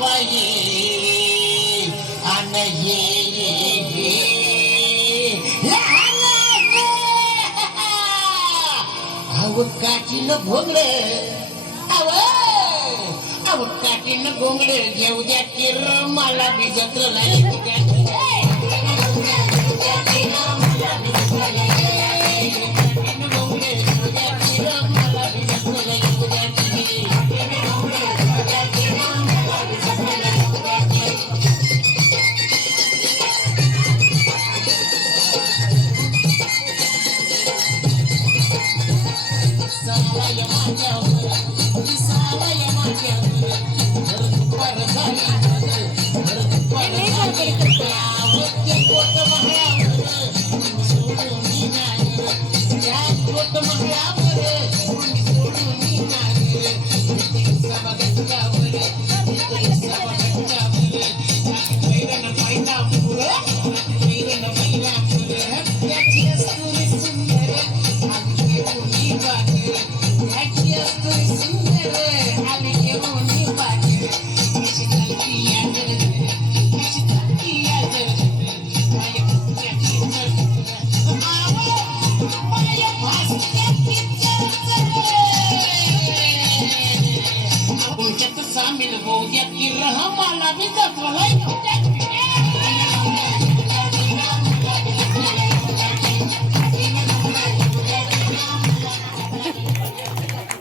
बाई अन ये अव काठीनं भोंगड अव काठीनं घोंगड घेऊ द्या किर मला बी जत्रला येऊ द्या सामील हो गया कि रहा माला भी